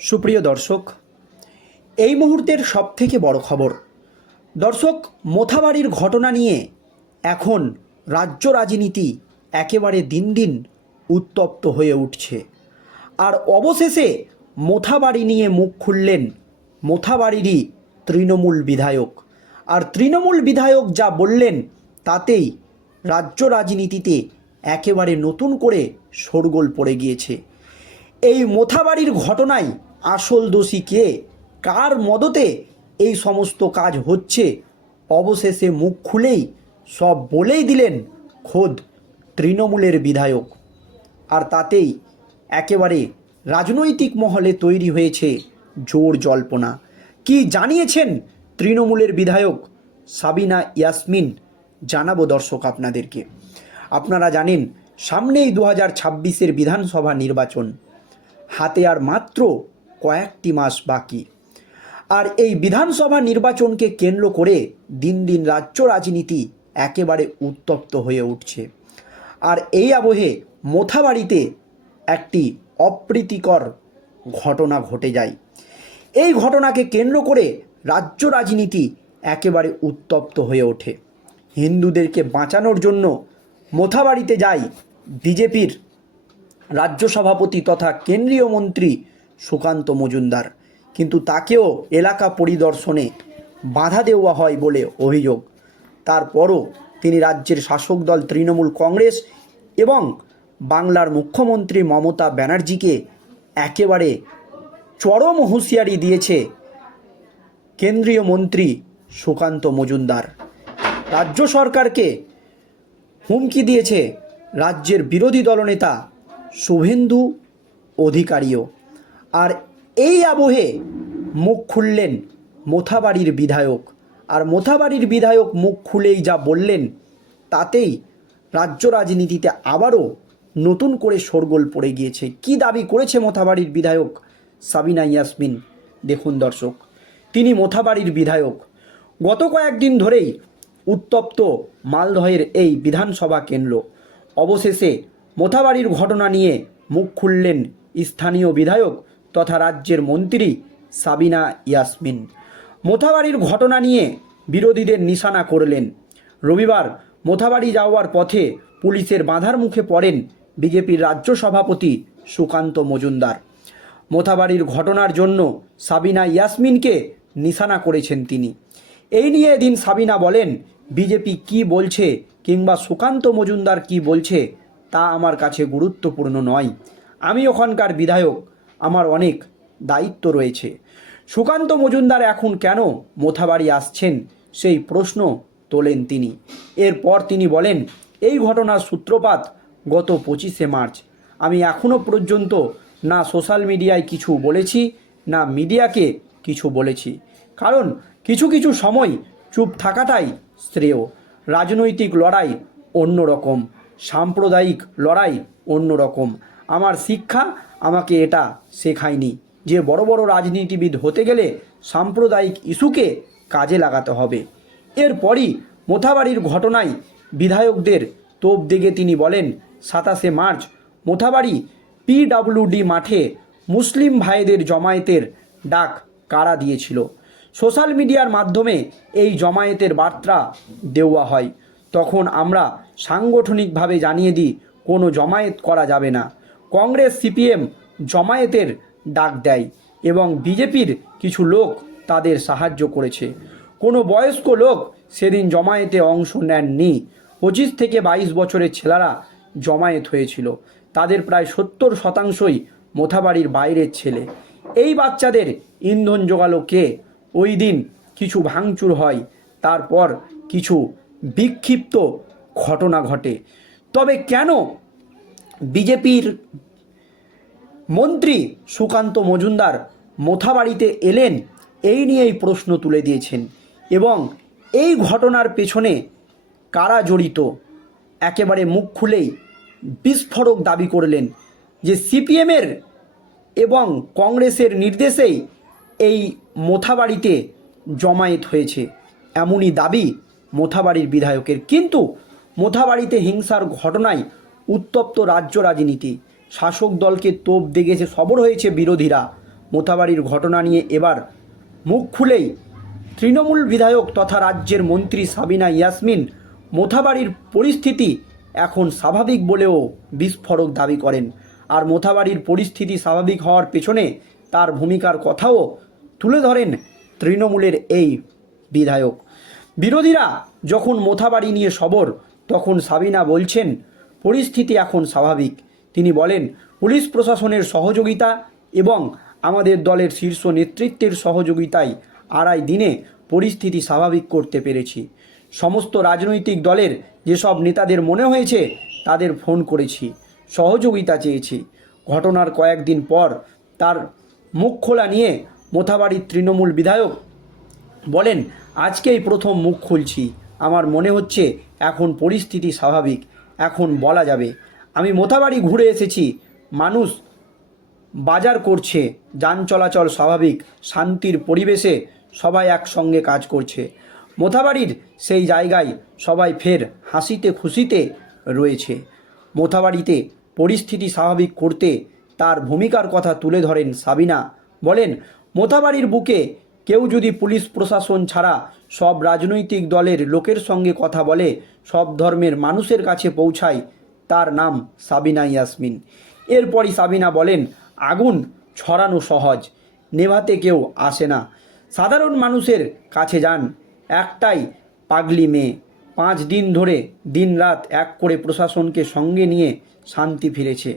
সুপ্রিয় দর্শক, এই মুহূর্তের সবথেকে বড় খবর। দর্শক, মোথাবাড়ির ঘটনা নিয়ে এখন রাজ্য রাজনীতি একেবারে দিন দিন উত্তপ্ত হয়ে উঠছে। আর অবশেষে মোথাবাড়ি নিয়ে মুখ খুললেন মোথাবাড়িরই তৃণমূল বিধায়ক। আর তৃণমূল বিধায়ক যা বললেন, তাতেই রাজ্য রাজনীতিতে একেবারে নতুন করে শোরগোল পড়ে গিয়েছে। এই মোথাবাড়ির ঘটনায় আসল দোষী কে? কার মদতে এই সমস্ত কাজ হচ্ছে? অবশেষে মুখ খুলেই সব বলেই দিলেন খোদ তৃণমূলের বিধায়ক। আর তাতেই একেবারে রাজনৈতিক মহলে তৈরি হয়েছে জোর জল্পনা। কি জানিয়েছেন তৃণমূলের বিধায়ক সাবিনা ইয়াসমিন? জানাব দর্শক আপনাদেরকে। আপনারা জানেন, সামনেই দু হাজার ছাব্বিশের বিধানসভা নির্বাচন। হাতে আর মাত্র কয়েকটি মাস বাকি। আর এই বিধানসভা নির্বাচনকে কেন্দ্র করে দিন দিন রাজ্য রাজনীতি একেবারে উত্তপ্ত হয়ে উঠছে। আর এই আবহে মোথাবাড়িতে একটি অপ্রীতিকর ঘটনা ঘটে যায়। এই ঘটনাকে কেন্দ্র করে রাজ্য রাজনীতি একেবারে উত্তপ্ত হয়ে ওঠে। হিন্দুদেরকে বাঁচানোর জন্য মোথাবাড়িতে যায় বিজেপির রাজ্য সভাপতি তথা কেন্দ্রীয় মন্ত্রী সুকান্ত মজুমদার। কিন্তু তাকেও এলাকা পরিদর্শনে বাধা দেওয়া হয় বলে অভিযোগ। তারপরও তিনি রাজ্যের শাসক দল তৃণমূল কংগ্রেস এবং বাংলার মুখ্যমন্ত্রী মমতা ব্যানার্জিকে একেবারে চরম হুঁশিয়ারি দিয়েছে কেন্দ্রীয় মন্ত্রী সুকান্ত মজুমদার। রাজ্য সরকারকে হুমকি দিয়েছে রাজ্যের বিরোধী দলনেতা শুভেন্দু অধিকারীও। আর এই আবহে মুখ খুললেন মোথাবাড়ির বিধায়ক। আর মোথাবাড়ির বিধায়ক মুখ খুলেই যা বললেন, তাতেই রাজ্য রাজনীতিতে আবারও নতুন করে শোরগোল পড়ে গিয়েছে। কি দাবি করেছে মোথাবাড়ির বিধায়ক সাবিনা ইয়াসমিন? দেখুন দর্শক, তিনি মোথাবাড়ির বিধায়ক। গত কয়েকদিন ধরেই উত্তপ্ত মালদহের এই বিধানসভা কেন্দ্র। অবশেষে মোথাবাড়ির ঘটনা নিয়ে মুখ খুললেন স্থানীয় বিধায়ক তথা রাজ্যের মন্ত্রী সাবিনা ইয়াসমিন। মোথাবাড়ির ঘটনা নিয়ে বিরোধীদের নিশানা করলেন। রবিবার মোথাবাড়ি যাওয়ার পথে পুলিশের বাধার মুখে পড়েন বিজেপির রাজ্য সভাপতি সুকান্ত মজুমদার। মোথাবাড়ির ঘটনার জন্য সাবিনা ইয়াসমিনকে নিশানা করেছেন তিনি। এই নিয়ে এদিন সাবিনা বলেন, বিজেপি কি বলছে কিংবা সুকান্ত মজুমদার কি বলছে তা আমার কাছে গুরুত্বপূর্ণ নয়। আমি ওখানকার বিধায়ক আমার অনেক দায়িত্ব রয়েছে। সুকান্ত মজুমদার এখন কেন মোথাবাড়ি আসছেন? সেই প্রশ্ন তোলেন তিনি। এরপর তিনি বলেন, এই ঘটনার সূত্রপাত গত পঁচিশে মার্চ। আমি এখনও পর্যন্ত না সোশ্যাল মিডিয়ায় কিছু বলেছি, না মিডিয়াকে কিছু বলেছি। কারণ কিছু কিছু সময় চুপ থাকাটাই শ্রেয়। রাজনৈতিক লড়াই অন্যরকম, সাম্প্রদায়িক লড়াই অন্যরকম। আমার শিক্ষা আমাকে এটা শেখায়নি। যে বড় বড় রাজনীতিবিদ হতে গেলে সাম্প্রদায়িক ইস্যুকে কাজে লাগাতে হবে। এরপরই মোথাবাড়ির ঘটনায় বিধায়কদের তোপ দেগে তিনি বলেন, সাতাশে মার্চ মোথাবাড়ি পিডাব্লিউডি মাঠে মুসলিম ভাইদের জমায়েতের ডাক কারা দিয়েছিল। সোশ্যাল মিডিয়ার মাধ্যমে এই জমায়েতের বার্তা দেওয়া হয়। তখন আমরা সাংগঠনিকভাবে জানিয়ে দিই, কোনো জমায়েত করা যাবে না। কংগ্রেস সিপিএম জমায়েতের ডাক দেয় এবং বিজেপির কিছু লোক তাদের সাহায্য করেছে। কোনো বয়স্ক লোক সেদিন জমায়েতে অংশ নেননি। পঁচিশ থেকে বাইশ বছরের ছেলেরা জমায়েত হয়েছিল। তাদের প্রায় সত্তর শতাংশই মোথাবাড়ির বাইরের ছেলে। এই বাচ্চাদের ইন্ধন জোগালো কে? ওই দিন কিছু ভাঙচুর হয়, তারপর কিছু বিক্ষিপ্ত ঘটনা ঘটে। তবে কেন বিজেপির মন্ত্রী সুকান্ত মজুমদার মোথাবাড়িতে এলেন, এই নিয়েই প্রশ্ন তুলে দিয়েছেন এবং এই ঘটনার পেছনে কারা জড়িত? একেবারে মুখ খুলেই বিস্ফোরক দাবি করলেন যে সিপিএমের এবং কংগ্রেসের নির্দেশেই এই মোথাবাড়িতে জমায়েত হয়েছে। এমনই দাবি মোথাবাড়ির বিধায়কের। কিন্তু মোথাবাড়িতে হিংসার ঘটনায় উত্তপ্ত রাজ্য রাজনীতি। শাসক দলকে তোপ দেখেছে সবর হয়েছে বিরোধীরা। মোথাবাড়ির ঘটনা নিয়ে এবার মুখ খুলেই তৃণমূল বিধায়ক তথা রাজ্যের মন্ত্রী সাবিনা ইয়াসমিন, মোথাবাড়ির পরিস্থিতি এখন স্বাভাবিক বলেও বিস্ফোরক দাবি করেন। আর মোথাবাড়ির পরিস্থিতি স্বাভাবিক হওয়ার পেছনে তার ভূমিকার কথাও তুলে ধরেন তৃণমূলের এই বিধায়ক। বিরোধীরা যখন মোথাবাড়ি নিয়ে সবর, তখন সাবিনা বলছেন, পরিস্থিতি এখন স্বাভাবিক। তিনি বলেন, পুলিশ প্রশাসনের সহযোগিতা এবং আমাদের দলের শীর্ষ নেতৃত্বের সহযোগিতায় আড়াই দিনে পরিস্থিতি স্বাভাবিক করতে পেরেছি। সমস্ত রাজনৈতিক দলের যেসব নেতাদের মনে হয়েছে, তাদের ফোন করেছি, সহযোগিতা চেয়েছি। ঘটনার কয়েকদিন পর তার মুখ খোলা নিয়ে মোথাবাড়ির তৃণমূল বিধায়ক বলেন, আজকেই প্রথম মুখ খুলছি। আমার মনে হচ্ছে এখন পরিস্থিতি স্বাভাবিক, এখন বলা যাবে। আমি মোথাবাড়ি ঘুরে এসেছি। মানুষ বাজার করছে। যান চলাচল স্বাভাবিক। শান্তির পরিবেশে সবাই একসঙ্গে কাজ করছে। মোথাবাড়ির সেই জায়গায় সবাই ফের হাসিতে খুশিতে রয়েছে। মোথাবাড়িতে পরিস্থিতি স্বাভাবিক করতে তার ভূমিকার কথা তুলে ধরেন সাবিনা। বলেন, মোথাবাড়ির বুকে কেউ যদি পুলিশ প্রশাসন ছাড়া সব রাজনৈতিক দলের লোকের সঙ্গে কথা বলে, সব ধর্মের মানুষের কাছে পৌঁছায় তার নাম সাবিনা ইয়াসমিন। এরপরই সাবিনা বলেন, আগুন ছড়ানো সহজ, নেভাতে কেউ আসে না। সাধারণ মানুষের কাছে যান, একটাই পাগলি মেয়ে। পাঁচ দিন ধরে দিনরাত এক করে প্রশাসনকে সঙ্গে নিয়ে শান্তি ফিরেছে।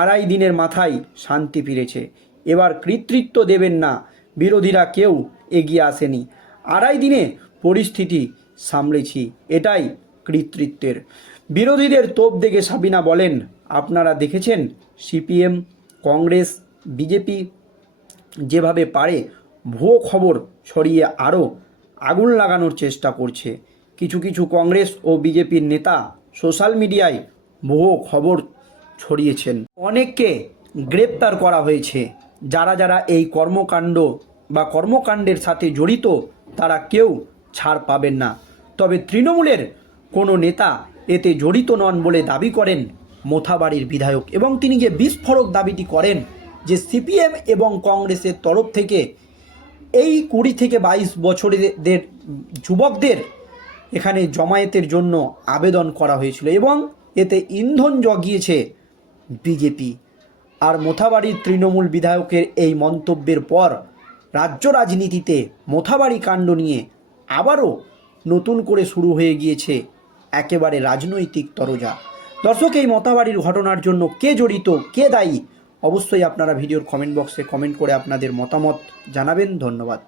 আড়াই দিনের মাথায় শান্তি ফিরেছে। এবার কৃতৃত্ব দেবেন না, বিরোধীরা কেউ এগিয়ে আসেনি। আড়াই দিনে পরিস্থিতি সামলেছি, এটাই কৃতৃত্বের। বিরোধীদের তোপ দেখে সাবিনা বলেন, আপনারা দেখেছেন, সিপিএম, কংগ্রেস, বিজেপি যেভাবে পারে, ভুয়ো খবর ছড়িয়ে আরও আগুন লাগানোর চেষ্টা করছে। কিছু কিছু কংগ্রেস ও বিজেপির নেতা সোশ্যাল মিডিয়ায় ভুয়ো খবর ছড়িয়েছেন। অনেককে গ্রেপ্তার করা হয়েছে। যারা যারা এই কর্মকাণ্ড বা কর্মকাণ্ডের সাথে জড়িত, তারা কেউ ছাড় পাবেন না। তবে তৃণমূলের কোনো নেতা এতে জড়িত নন বলে দাবি করেন মোথাবাড়ির বিধায়ক এবং তিনি যে বিস্ফোরক দাবিটি করেন যে সিপিএম এবং কংগ্রেসের তরফ থেকে এই কুড়ি থেকে বাইশ বছরের যুবকদের এখানে জমায়েতের জন্য আবেদন করা হয়েছিল এবং এতে ইন্ধন জগিয়েছে বিজেপি। আর মোথাবাড়ির তৃণমূল বিধায়কের এই মন্তব্যের পর রাজ্য রাজনীতিতে মোথাবাড়ি কাণ্ড নিয়ে আবারও নতুন করে শুরু হয়ে গিয়েছে একেবারে রাজনৈতিক তরজা। দর্শক, এই মতাবাড়ির ঘটনার জন্য কে জড়িত, কে দায়ী, অবশ্যই আপনারা ভিডিওর কমেন্ট বক্সে কমেন্ট করে আপনাদের মতামত জানাবেন। ধন্যবাদ।